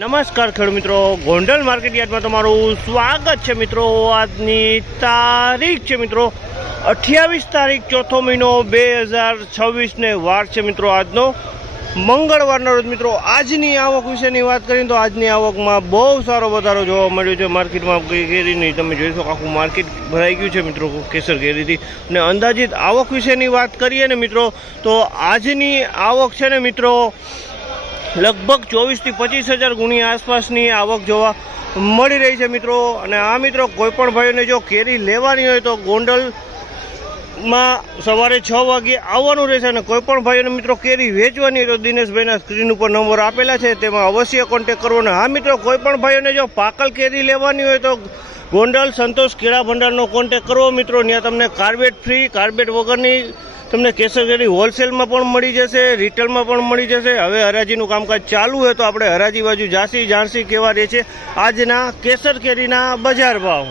નમસ્કાર ખેડૂત મિત્રો, ગોંડલ માર્કેટ યાર્ડમાં તમારું સ્વાગત છે મિત્રો। આજની તારીખ છે મિત્રો 28 તારીખ ચોથો મહિનો 2026 ને વાર છે મિત્રો આજનો મંગળવારના રોજ મિત્રો। આજની આવક વિશેની વાત કરીએ તો આજની આવકમાં બહુ સારો વધારો જોવા મળ્યો છે। માર્કેટમાં કેરીની તમે જોઈ શકો આખું માર્કેટ ભરાઈ ગયું છે મિત્રો કેસર કેરીથી। અને અંદાજિત આવક વિશેની વાત કરીએ ને મિત્રો તો આજની આવક છે ને મિત્રો लगभग 24 થી 25,000 गुणी आसपासनी आवक जोवा मળી રહી છે મિત્રો। અને આ મિત્રો કોઈપણ ભાઈઓને જો કેરી લેવાની હોય તો ગોંડલમાં સવારે 6 વાગે આવવાનું રહેશે। અને કોઈપણ ભાઈઓને મિત્રો કેરી વેચવાની હોય તો દિનેશભાઈના સ્ક્રીન ઉપર નંબર આપેલા છે, તેમાં અવશ્ય કોન્ટેક કરવો। અને હા મિત્રો કોઈપણ ભાઈઓને જો પાકલ કેરી લેવાની હોય તો ગોંડલ સંતોષ કેળા ભંડારનો કોન્ટેક કરવો મિત્રો। ત્યાં તમને કાર્બેટ ફ્રી, કાર્બેટ વગરની તમને કેસર કેરી હોલસેલમાં પણ મળી જશે, રિટેલમાં પણ મળી જશે। હવે હરાજીનું કામકાજ ચાલુ હોય તો આપણે હરાજી બાજુ જાણસી કેવા રહે છે આજના કેસર કેરીના બજાર ભાવ।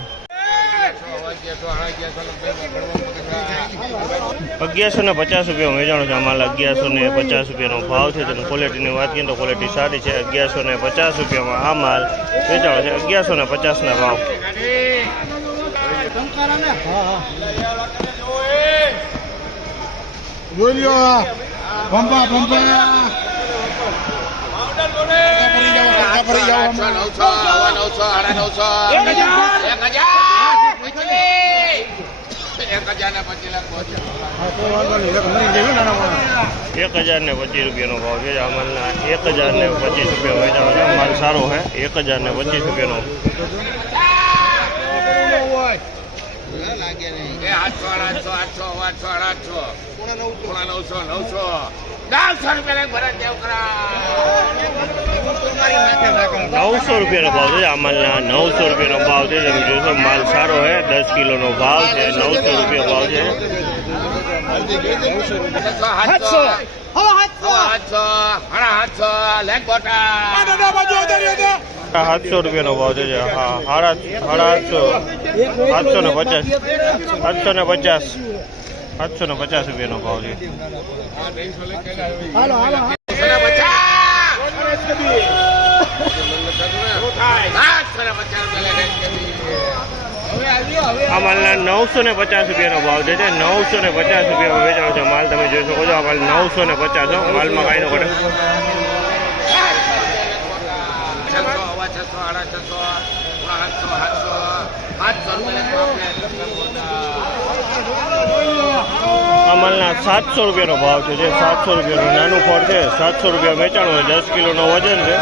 1150 રૂપિયા વેચાણો છે અમાલ। 1150 રૂપિયાનો ભાવ છે। તેની ક્વોલિટીની વાત કરીએ તો ક્વોલિટી સારી છે। 1150 રૂપિયામાં આ માલ વેચાણો છે। 1150ના ભાવ। બોલ્યો બંબા બંબા રૂપિયાનો ભાવ છે અમલના। 1025 રૂપિયા વેચાણો છે। માલ સારો છે। 1025 રૂપિયાનો। ₹900 રૂપિયાનો ભાવ છે અમલના। 900 રૂપિયાનો ભાવ છે। તમે જોશો માલ સારો છે। 10 કિલોનો ભાવ છે। 900 રૂપિયા ભાવ છે। 700 રૂપિયાનો ભાવ છે। હા 850 રૂપિયાનો ભાવ છે। આ માલના 950 રૂપિયાનો ભાવ છે। 950 રૂપિયામાં વેચાણો છે માલ। તમે જોઈ શકો છો આ માલ 950 માલમાં કાંઈ નો ઘટે। અમલના 700 રૂપિયાનો ભાવ છે। 700 રૂપિયાનું નાનું ફળ છે। 700 રૂપિયા વેચાણું છે। 10 કિલોનો વજન છે।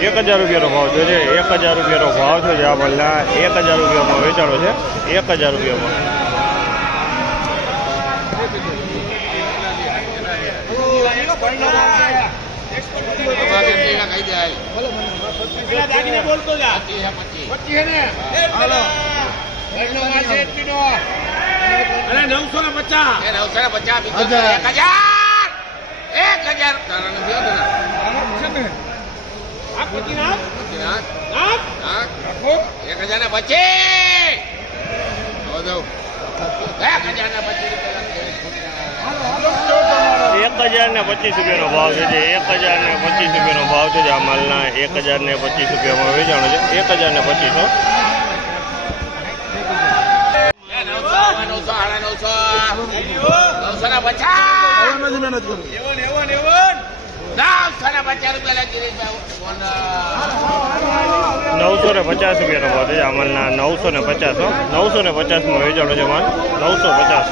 ₹1000 રૂપિયાનો ભાવ છે। 1000 રૂપિયાનો ભાવ છે। આ માલના 1000 રૂપિયામાં વેચાણો છે। 1000 રૂપિયામાં। ₹1025 રૂપિયાનો ભાવ છે। 1025 રૂપિયાનો ભાવ છે। આ માલના 1025 રૂપિયામાં વેચાણો છે। 1025। ₹950 રૂપિયાનો ભાવ છે। અમલના 950 950માં વેચાણો છે માલ। 950।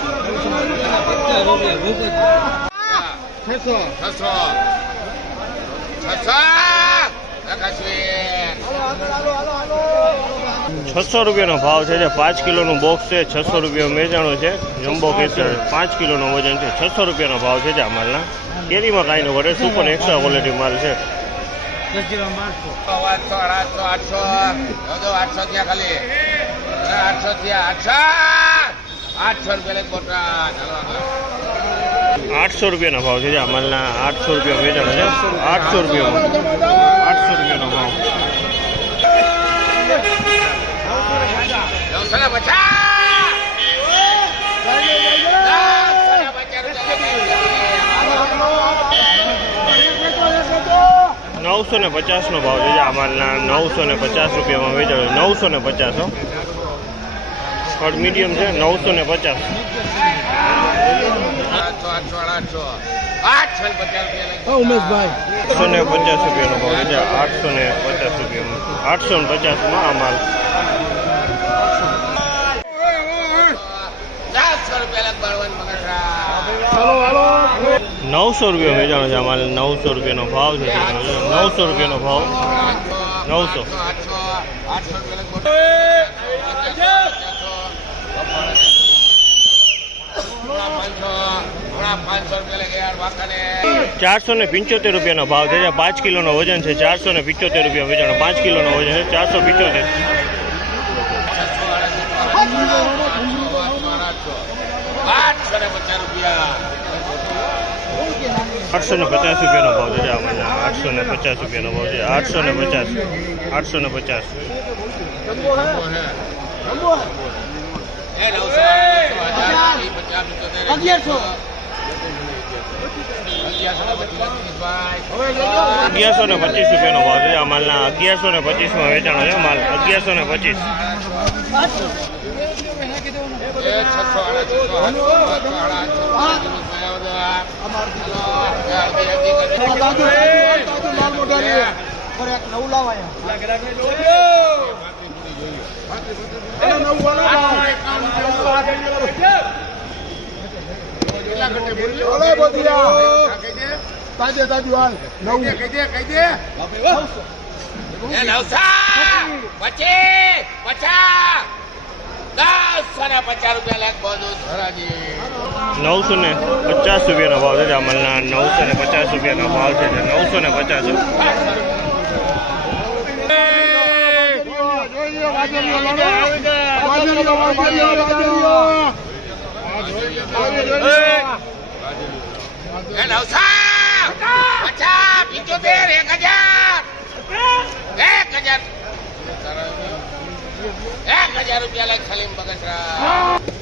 600 રૂપિયાનો ભાવ છે। 5 કિલોનું બોક્સ છે। 600 રૂપિયા વેચાણો છે। જમ્બો કેસર 5 કિલોનો વજન છે। 600 રૂપિયાનો ભાવ છે। આ માલના કેરીમાં કાંઈ ન ઘટે। સુપર એક્સ્ટ્રા ક્વોલિટી માલ છે। 800, 800 થયા ખાલી 800 થયા 800 રૂપિયા એક બોટા. ચાલો આગળ. 800 રૂપિયાનો ભાવ છે આ માલના 800 રૂપિયા વેચાણ છે 800 રૂપિયામાં 800 રૂપિયાનો ભાવ. 950 નો ભાવ છે આ માલના 950 રૂપિયામાં વેચાણ 950 કડ મીડિયમ છે 950. 850 ઉમેશભાઈ 850 રૂપિયાનો ભાવ છે 850 રૂપિયામાં 850માં આ માલ. 900 રૂપિયા વેચાણ છે આ માલ 900 રૂપિયાનો ભાવ છે 900 રૂપિયાનો ભાવ 900. 475 રૂપિયાનો ભાવ છે 5 કિલોનો વજન છે 475 રૂપિયા વેચાણ 5 કિલોનો વજન છે 475. 850 રૂપિયાનો ભાવ છે આમાં 850 રૂપિયાનો ભાવ છે 850. ₹1125 રૂપિયાનો ભાવ છે આ માલના 1125માં વેચાણો છે માલ 1125. 950 રૂપિયાનો ભાવ છે આ માલના 950 રૂપિયાનો ભાવ છે 950.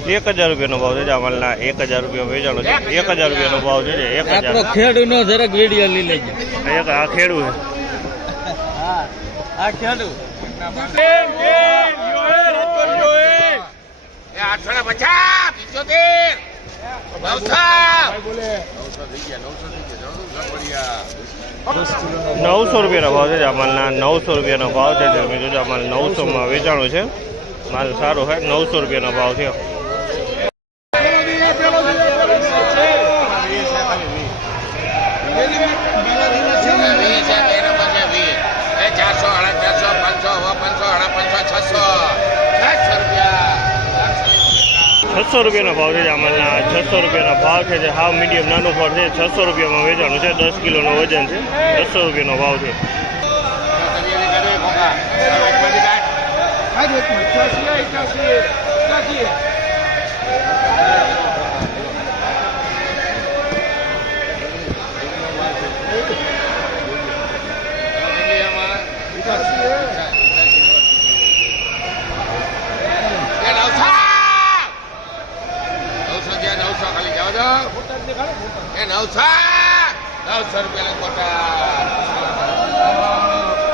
₹1000 રૂપિયાનો ભાવ છે આ માલના 1000 રૂપિયા વેચાણો છે 1000 રૂપિયાનો ભાવ છે 1000. ખેડૂનો જરાક વિડીયો લઈ લેજો. આ ખેડૂ છે આ ખેડૂ 900 રૂપિયાનો ભાવ છે આ માલના 900 રૂપિયાનો ભાવ છે તમે જોજો આ માલ 900માં વેચાણો છે માલ સારો છે 900 રૂપિયાનો ભાવ છે. ₹600 રૂપિયાનો ભાવ છે આ માલના 600 રૂપિયાનો ભાવ છે હાવ મીડિયમ નાનું ફળ છે 600 રૂપિયામાં વેચાણું છે 10 કિલોનો વજન છે 600 રૂપિયાનો ભાવ છે.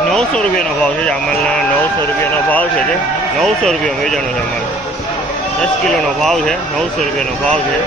₹900 રૂપિયાનો ભાવ છે આ માલના 900 રૂપિયાનો ભાવ છે 900 રૂપિયા વેચાણો છે અમારે 10 કિલોનો ભાવ છે 900 રૂપિયાનો ભાવ છે.